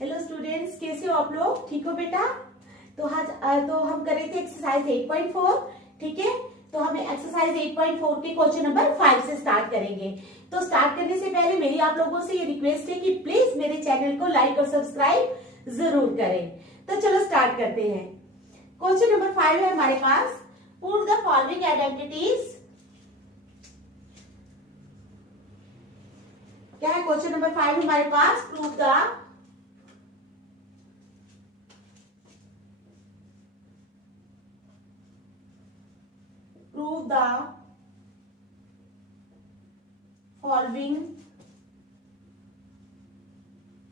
Hello students, कैसे हो आप लोग? ठीक हो बेटा? तो आज तो हम कर रहे थे एक्सरसाइज 8.4। ठीक है, तो हम एक्सरसाइज 8.4 के क्वेश्चन नंबर 5 से स्टार्ट करेंगे। तो स्टार्ट करने से पहले मेरी आप लोगों से ये रिक्वेस्ट है कि प्लीज मेरे चैनल को लाइक और सब्सक्राइब जरूर करें। तो चलो स्टार्ट करते हैं। क्वेश्चन नंबर 5 है हमारे पास, प्रूव द फॉलोइंग आइडेंटिटीज। क्या है क्वेश्चन नंबर 5 हमारे पास? Prove the following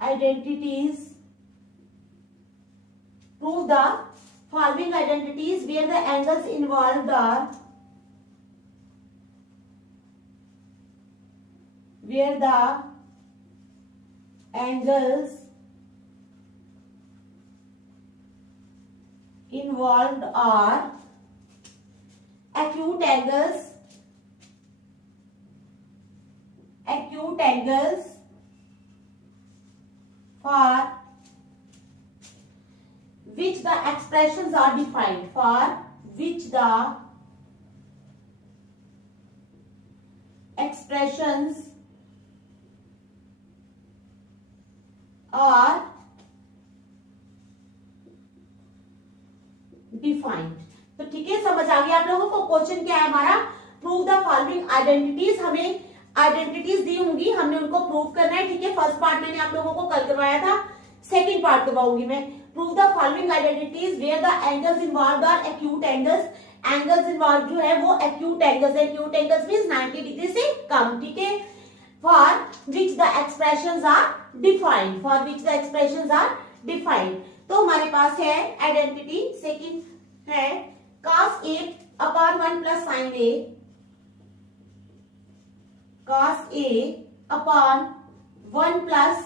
identities. Prove the following identities where the angles involved are acute angles for which the expressions are defined. तो ठीक है, समझ आ गया आप लोगों को? क्वेश्चन क्या है हमारा? Prove the following identities. हमें आइडेंटिटीज दी होंगी, हमने उनको प्रूव करना है। ठीक है, फर्स्ट पार्ट मैंने आप लोगों को कल करवाया था, सेकंड पार्ट करवाऊंगी मैं। Prove the following identities where the angles involved are acute angles. Angles involve जो है वो एक्यूट एंगल्स है। एक्यूट एंगल्स मींस 90 डिग्री से कम। ठीक है, for which the expressions are defined. तो हमारे पास है आइडेंटिटी सेकंड है cos A upon 1 plus sine A। cos A upon 1 plus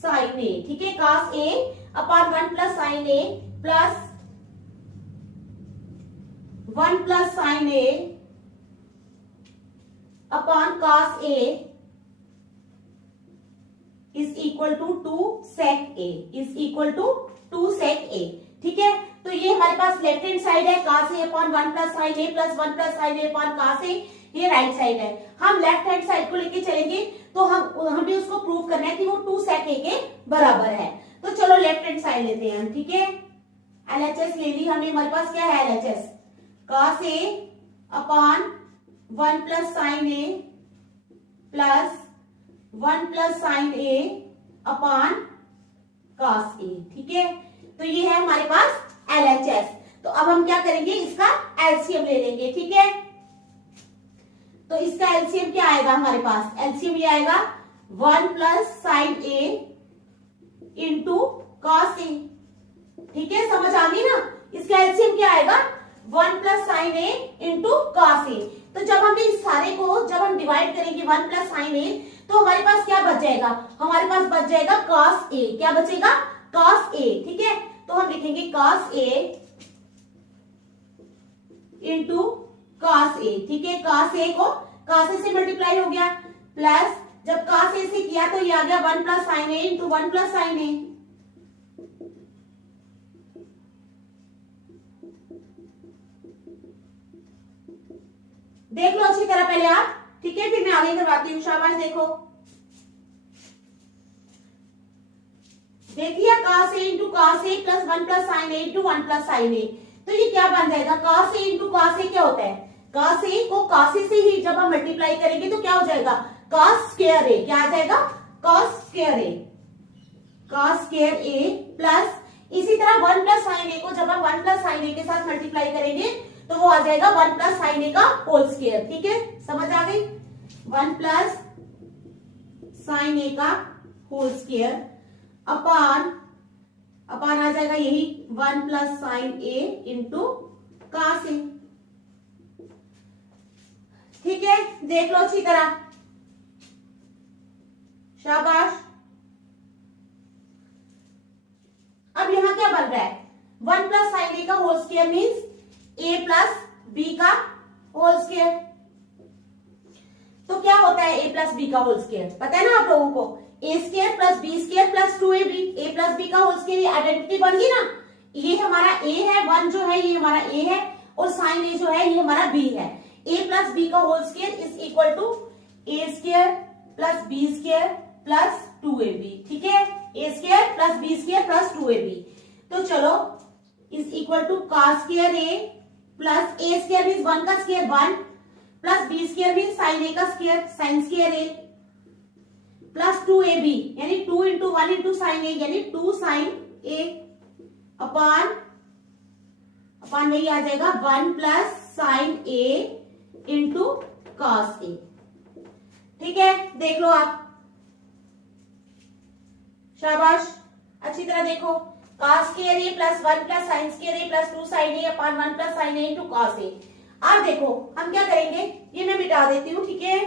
sine A। ठीक है, cos A upon 1 plus sine A plus 1 plus sine A upon cos A is equal to 2 sec A। ठीक है, तो ये हमारे पास left hand side है, cos A upon 1 plus sine A plus 1 plus sine A upon cos A। ये right side है। हम लेफ्ट हैंड साइड को लेके चलेंगे तो हमें उसको प्रूव करना है कि वो 2 sec A के बराबर है। तो चलो लेफ्ट हैंड साइड लेते हैं हम। ठीक है, LHS ले ली हमने। हमारे पास क्या है LHS? cos A upon 1 plus sine A plus 1 plus sine A upon cos A। ठीक है, तो ये है हमारे पास LHS। तो अब हम क्या करेंगे, इसका एलसीएम ले लेंगे। ठीक है, तो इसका एलसीएम क्या आएगा हमारे पास? एलसीएम ये आएगा 1 plus sine A into cos A। ठीक है, समझ आ गई ना? इसका एलसीएम क्या आएगा? 1 plus sine A into cos A। तो जब हम इस सारे को जब हम डिवाइड करेंगे 1 प्लस साइन A, तो हमारे पास क्या बच जाएगा? हमारे पास बच जाएगा cos A। क्या बचेगा? cos A। ठीक है, तो हम लिखेंगे cos A into cos A। ठीक है, cos A को cos A से मल्टीप्लाई हो गया, प्लस जब cos A से किया तो ये आ गया 1 plus sine A into 1 plus sine A। देख लो अच्छी तरह पहले आप। ठीक है, फिर मैं आगे करवाती हूँ। शाबाश, देखो देखिए, cos A into cos A plus 1 plus sine A into 1 plus sine A। तो ये क्या बन जाएगा? cos A into cos A क्या होता है? cos A को cos A से ही जब हम मल्टीप्लाई करेंगे तो क्या हो जाएगा? cos square A। क्या आ जाएगा? cos स्क्वायर A प्लस इसी तरह 1 प्लस साइन A को जब हम 1 प्लस साइन A के साथ मल्टीप्लाई करेंगे तो वो आ जाएगा 1 प्लस साइन A का होल स्क्वायर। ठीक है, समझ आ गई? 1 प्लस साइन A का होल स्क्वायर अपान आ जाएगा यही 1 plus sine A into cos A। ठीक है, देख लो अच्छी तरह। शाबाश। अब यहां क्या बन रहा है? 1 प्लस साइन A का whole square means A plus B का होल स्क्वायर। तो तो क्या होता है a प्लस बी का होल स्क्वायर, पता है ना आप लोगों को, A square plus B square plus 2ab, A plus B का होल स्क्वायर, आइडेंटिटी बन गई ना। ये हमारा a है, 1 जो है ये हमारा a है, और साइन a जो है ये हमारा b है। a प्लस बी का whole square is equal to A square plus B square plus 2ab, ठीक है, A square plus B square plus 2ab। तो चलो is equal to cos square a plus A square means 1 का square 1 plus B square means sine a का square sine square a plus 2ab, यानी 2 into 1 into sine a, यानी 2 sine a अपान वही आ जाएगा 1 plus sine a into cos a। ठीक है, देख लो आप, शाबाश, अच्छी तरह देखो, cos square a plus 1 plus sine square a plus 2 sine a upon 1 plus sine a into cos a। अब देखो हम क्या करेंगे, ये मैं मिटा देती हूँ, ठीक है,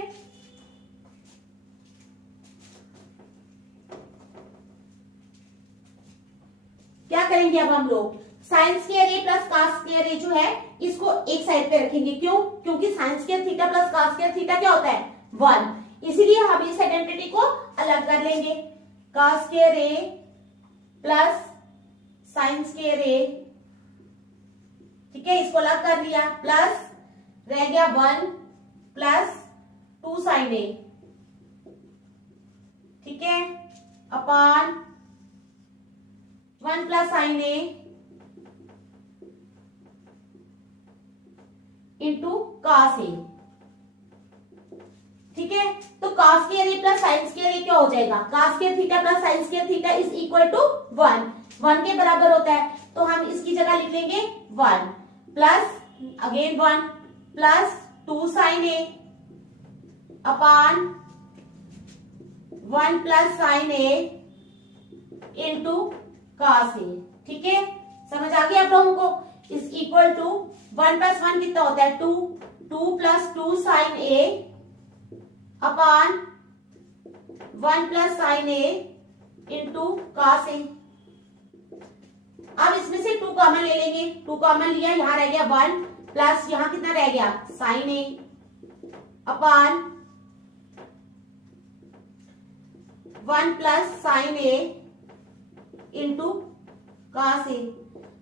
क्या करेंगे अब हम लोग, sign square a plus cos square a जो है इसको एक साइड पे रखेंगे, क्यों, क्योंकि sign square theta plus cos square theta क्या होता है 1, इसीलिए हम इस आइडेंटिटी को अलग कर लेंगे, cos square a plus sine square a, ठीक है, इसको अलग कर लिया, प्लस रह गया 1 प्लस 2 साइन a, ठीक है, upon 1 plus sine a into cos a, ठीक है। तो cos square a plus sine square a क्या हो जाएगा, cos square theta plus sine square theta is equal to 1 के बराबर होता है, तो हम इसकी जगह लिख लेंगे 1 plus again 1 plus 2 sine a upon 1 plus sine a into cos a, ठीक है, समझ आ गया आप लोगों को, इज इक्वल टू 1 प्लस 1 कितना होता है 2 plus 2 sine a upon 1 plus sine a into cos a। अब इसमें से 2 कॉमन ले लेंगे, 2 कॉमन लिया, यहां रह गया 1 प्लस यहां कितना रह गया sine a upon 1 plus sine a into cos a।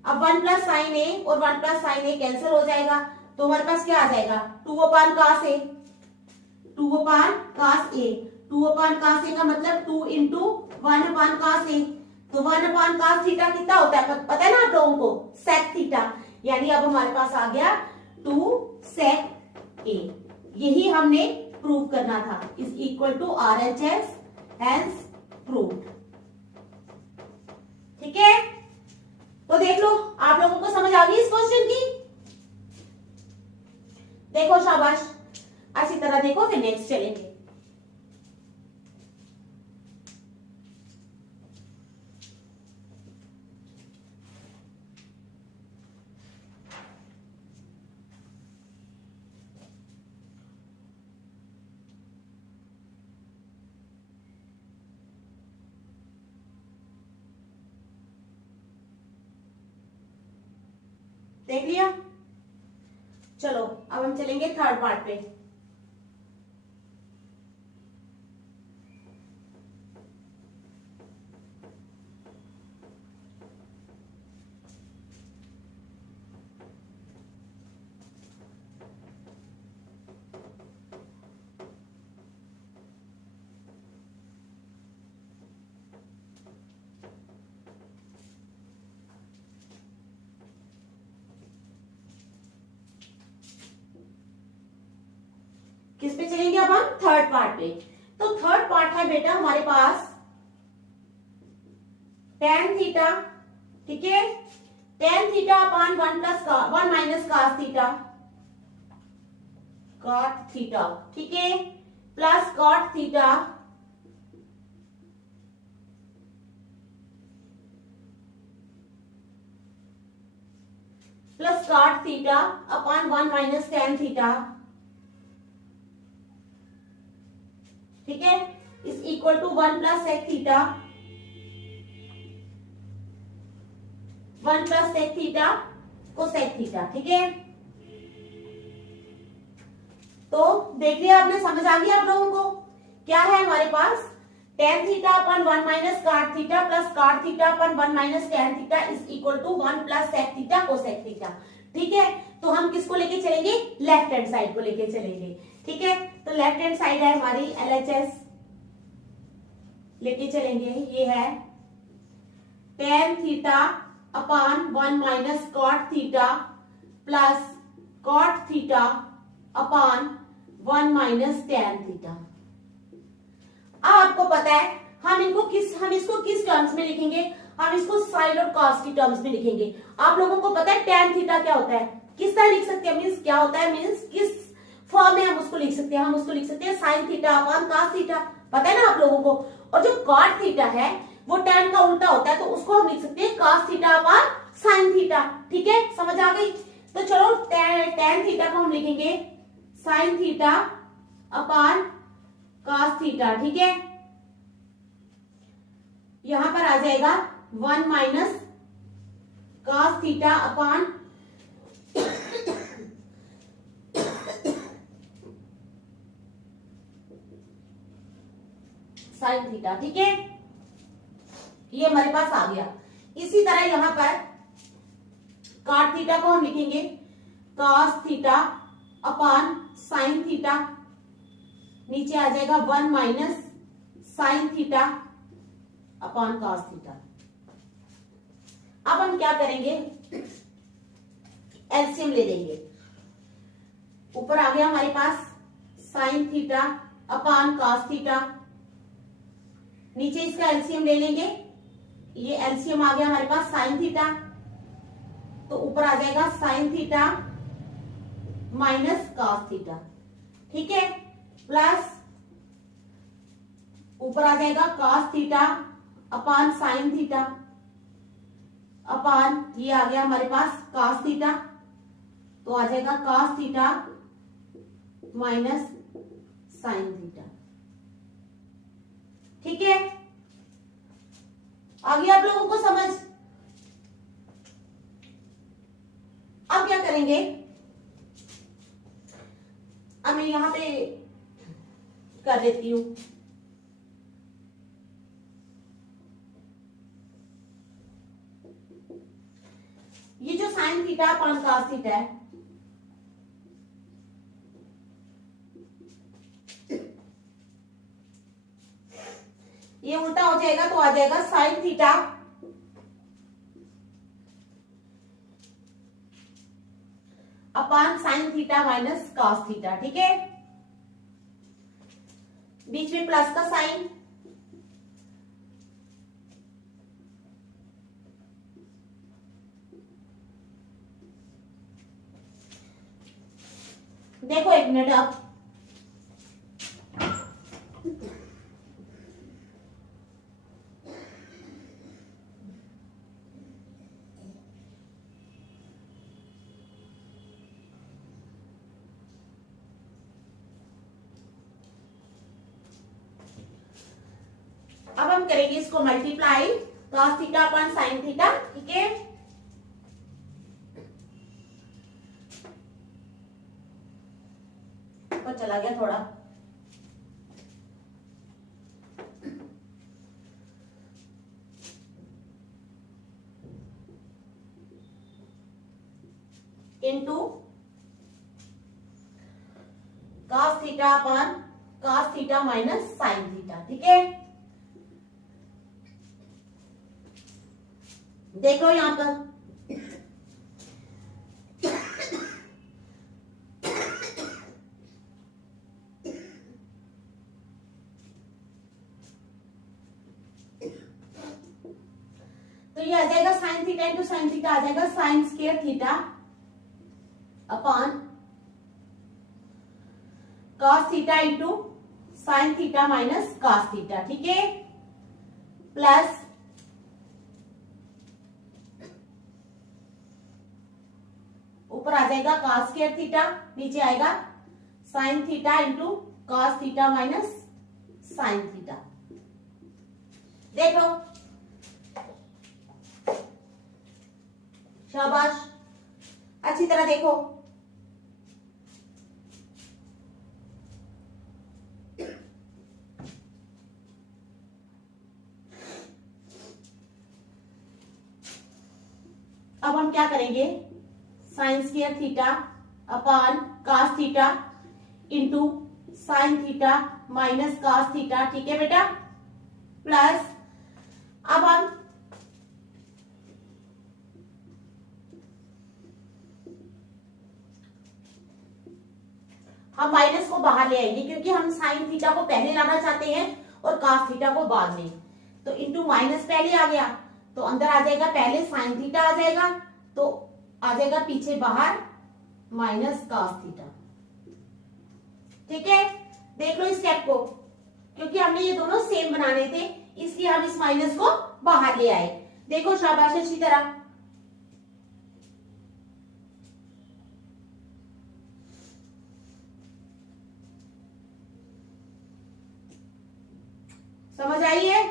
अब 1 प्लस साइन a और 1 प्लस साइन a कैंसिल हो जाएगा, तो हमारे पास क्या आ जाएगा 2 अपान cos a, 2 upon cos a, 2 upon cos a का मतलब 2 इंटू 1 अपान cos a, तो 1 अपान cos थीटा कितना होता है पता है ना आप लोगों को, sec थीटा, यानी अब हमारे पास आ गया 2 sec a, यही हमने प्रूव करना था, is equal to RHS, hence proved, ठीक है। तो देख लो आप लोगों को समझ आ गई इस क्वेश्चन की, देखो शाबाश, अच्छी तरह देखो, फिर नेक्स्ट चलेंगे। देख लिया, चलो अब हम चलेंगे थर्ड पार्ट पे। किस पे चलेंगे अब हम, थर्ड पार्ट पे। तो थर्ड पार्ट है बेटा हमारे पास tan थीटा, ठीक है, tan theta upon 1 minus cos theta, cot theta, ठीक है, plus cot theta plus cot theta upon 1 minus tan theta, ठीक है, is equal to 1 plus sec theta, 1 plus sec theta cosec theta, ठीक है। तो देख लिया आपने, समझ आ गया आप लोगों को। क्या है हमारे पास, tan theta upon 1 minus cot theta plus cot theta upon 1 minus tan theta is equal to 1 plus sec theta cosec theta. ठीक है, तो हम किसको लेके चलेंगे, लेफ्ट हैंड साइड को लेके चलेंगे। ठीक है, तो लेफ्ट हैंड साइड है हमारी LHS लेके चलेंगे, ये है tan theta upon 1 minus cot theta plus cot theta upon 1 minus tan theta. आपको पता है हम इसको किस टर्म्स में लिखेंगे, हम इसको साइन और कॉस की टर्म्स में लिखेंगे। आप लोगों को पता है tan थीटा क्या होता है, किस तरह लिख सकते हैं, मीन्स क्या होता है, मीन्स किस फॉर्म में हम उसको लिख सकते हैं, हम उसको लिख सकते हैं sign theta upon cos theta, पता है ना आप लोगों को। और जो कॉट थीटा है वो tan का उल्टा होता है, तो उसको हम लिख सकते हैं cos theta upon sine theta. ठीक है, समझ आ गई। तो चलो tan थीटा को हम लिखेंगे sign theta upon cos theta. ठीक है, यहां पर आ जाएगा 1 minus cos theta upon sine theta. ठीक है, ये हमारे पास आ गया। इसी तरह यहां पर कॉट थीटा को हम लिखेंगे cos theta upon sine theta, नीचे आ जाएगा 1 minus sign theta upon cos theta. अब हम क्या करेंगे, एलसीएम ले लेंगे। ऊपर आ गया हमारे पास sine theta upon cos theta, नीचे इसका एलसीएम ले लेंगे, ये एलसीएम आ गया हमारे पास साइन थीटा, तो ऊपर आ जाएगा sine theta minus cos theta. ठीक है, प्लस ऊपर आ जाएगा cos theta upon sine theta upon ये आ गया हमारे पास कॉस थीटा, तो आ जाएगा cos theta minus sign theta. ठीक है, आ गया आप लोगों को समझ। अब क्या करेंगे, अब मैं यहां पे कर देती हूं, ये जो sign theta upon cos theta है, ये उल्टा हो जाएगा, तो आ जाएगा sine theta upon sine theta minus cos theta. ठीक है, बीच में प्लस का साइन, देखो एक मिनट अब, अब हम करेंगे इसको multiply cos theta upon sine theta. ठीक है, ऊपर चला गया थोड़ा, into cos theta upon cos theta minus sign theta. ठीक है, देख लो यहां पर, तो ये आ जाएगा sine theta into sine theta, आ जाएगा sine square theta upon cos theta into sine theta minus cos theta. ठीक है, प्लस ऊपर आ जाएगा कॉस स्क्वायर थीटा, नीचे आएगा sign theta into cos theta minus sine theta. देखो, शाबाश, अच्छी तरह देखो। अब हम क्या करेंगे, sign square theta upon cos theta into sine theta minus cos theta, ठीक है बेटा, प्लस अब हम माइनस को बाहर ले आएंगे क्योंकि हम साइन थीटा को पहले लाना चाहते हैं और कॉस थीटा को बाद में। तो इंटू माइनस पहले आ गया तो अंदर आ जाएगा, पहले साइन थीटा आ जाएगा तो आ जाएगा पीछे बाहर माइनस कॉस थीटा, ठीक है। देख लो इस स्टेप को, क्योंकि हमने ये दोनों सेम बनाने थे इसलिए हम इस माइनस को बाहर ले आए। देखो शाबाश, अच्छी तरह समझ आई है।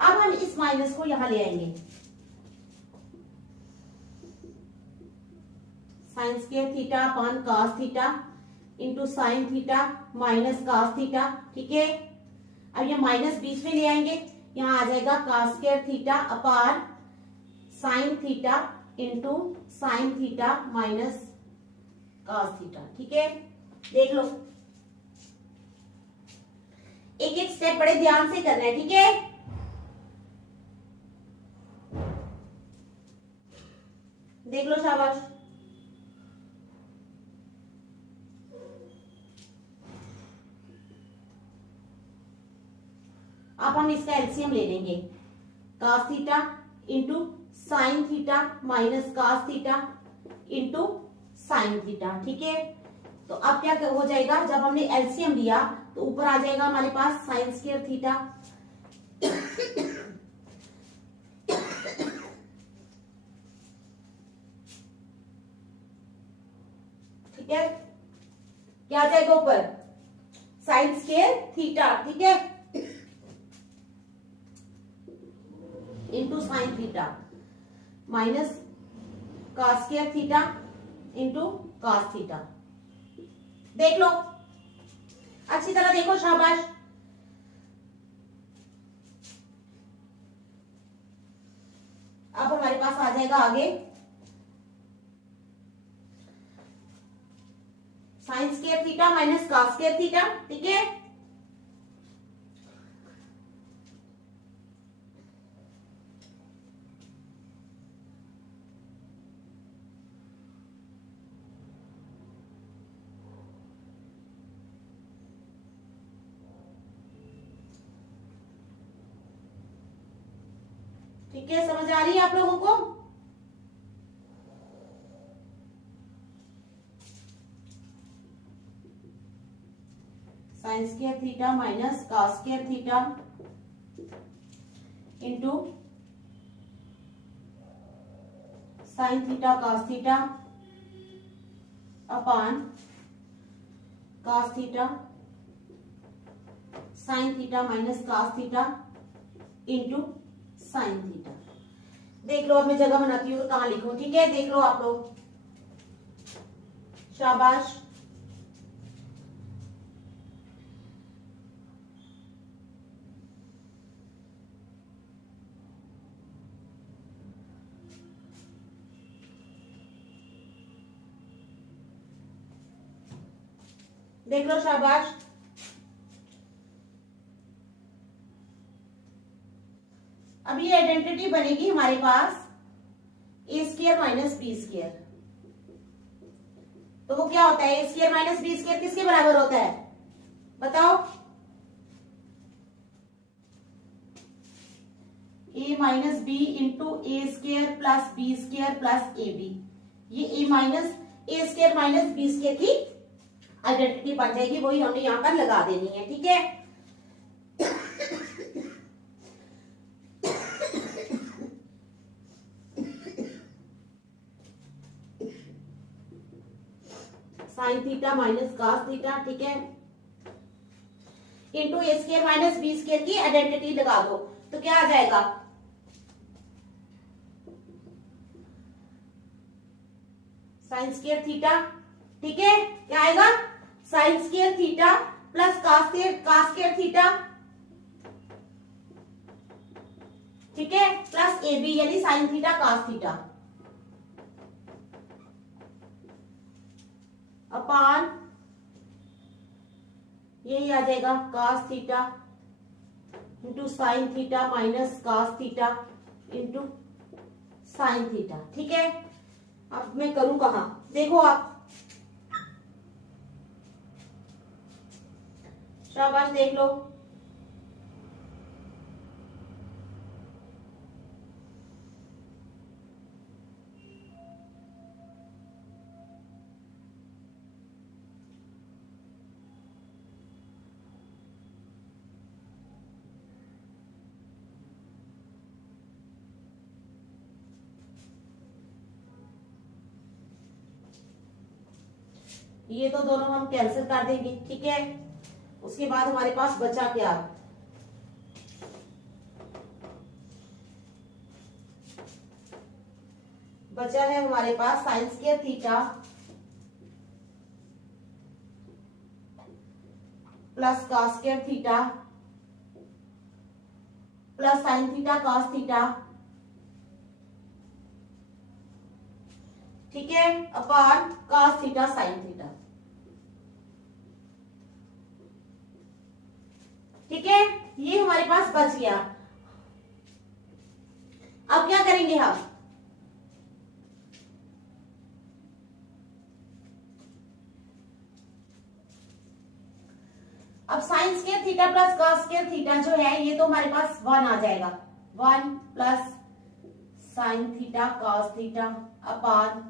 अब हम इस माइनस को यहां ले आएंगे, sign square theta upon cos theta into sine theta minus cos theta, ठीक है। अब ये माइनस बीच में ले आएंगे, यहां आ जाएगा cos square theta upon sine theta into sine theta minus cos theta, ठीक है। देख लो, एक एक स्टेप बड़े ध्यान से करना है, ठीक है। देख लो शाबाश। अब हम इसका एलसीएम ले लेंगे, cos theta into sine theta minus cos theta into sine theta, ठीक है। तो अब क्या हो जाएगा, जब हमने एलसीएम लिया तो ऊपर आ जाएगा हमारे पास साइन स्क्वायर थीटा ठीक है, क्या आ जाएगा ऊपर साइन स्क्वायर थीटा, ठीक है, into sine theta minus cos square theta into cos theta. देख लो अच्छी तरह, देखो शाबाश। अब हमारे पास आ जाएगा आगे sign square theta minus cos square theta, ठीक है। ठीक है, समझ आ रही है आप लोगों को। Sign square theta minus cos square theta into sine theta cos theta upon cos theta sine theta minus cos theta into sine theta. देख लो, अब मैं जगह बनाती हूँ कहां लिखूं, ठीक है। देख लो आप लोग, शाबाश। देख लो शाबाश। अब ये आइडेंटिटी बनेगी हमारे पास A square minus B square. तो वो क्या होता है, A square minus B square किसके बराबर होता है बताओ। A minus B into A square plus B square plus A B. ये A minus A square minus B square की आइडेंटिटी बन जाएगी, वही हमने यहां पर लगा देनी है, ठीक है। Sign theta minus cos theta, ठीक है, into A square minus B square की आइडेंटिटी लगा दो तो क्या आ जाएगा, साइन स्क्वायर थीटा, ठीक है। क्या आएगा, sign square theta plus cos square theta ठीक है, प्लस ए बी यानी sign theta cos theta upon यही आ जाएगा cos theta into sine theta minus cos theta into sine theta. ठीक है, अब मैं करूं कहा, देखो आप शाबाश देख लो। ये तो दोनों हम कैंसिल कर देंगे। ठीक है, उसके बाद हमारे पास बचा क्या, बचा है हमारे पास sine square theta plus cos square theta plus sine theta cos theta. ठीक है, upon cos theta sine theta. ठीक है, ये हमारे पास बच गया। अब क्या करेंगे हम, अब sign square theta plus cos square theta जो है ये तो हमारे पास 1 आ जाएगा, 1 plus sine theta cos theta upon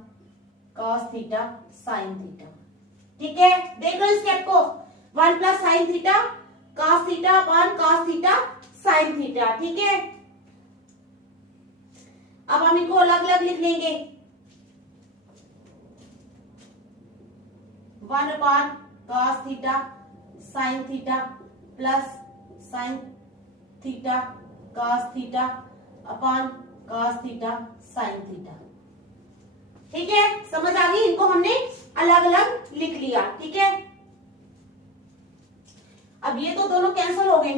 cos theta sine theta. ठीक है, देख लो इस स्टेप को, 1 plus sine theta cos theta upon cos theta sine theta. ठीक है, अब हम इनको अलग अलग लिख लेंगे, 1 upon cos theta sine theta plus sine theta cos theta upon cos theta sine theta. ठीक है, समझ आ गई, इनको हमने अलग अलग लिख लिया। ठीक है, अब ये तो दोनों कैंसिल हो गए,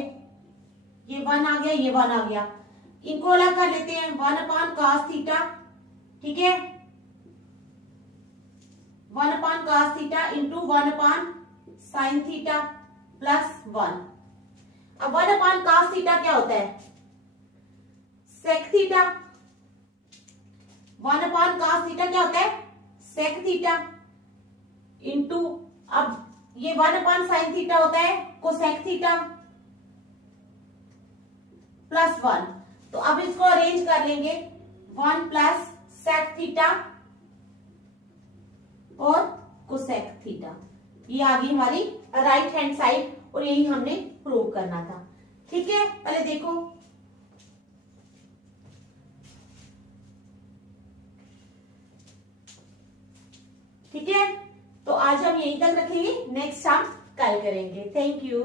ये 1 आ गया, ये 1 आ गया, इनको अलग कर लेते हैं, 1 अपॉन कॉस थीटा। ठीक है, 1 upon cos theta into 1 upon sine theta plus 1। अब 1 अपॉन कॉस थीटा क्या होता है, sec theta. 1 upon cos theta क्या होता है, सेक थीटा इंटू, अब ये 1 अपॉन साइन थीटा होता है कोसेक थीटा प्लस 1। तो अब इसको अरेंज कर लेंगे, 1 प्लस सेक थीटा और कोसेक थीटा। ये आ गई हमारी राइट हैंड साइड और यही हमने प्रूव करना था। ठीक है, पहले देखो, ठीक है, तो आज हम यहीं तक रखेंगे, नेक्स्ट हम कल करेंगे। Thank you.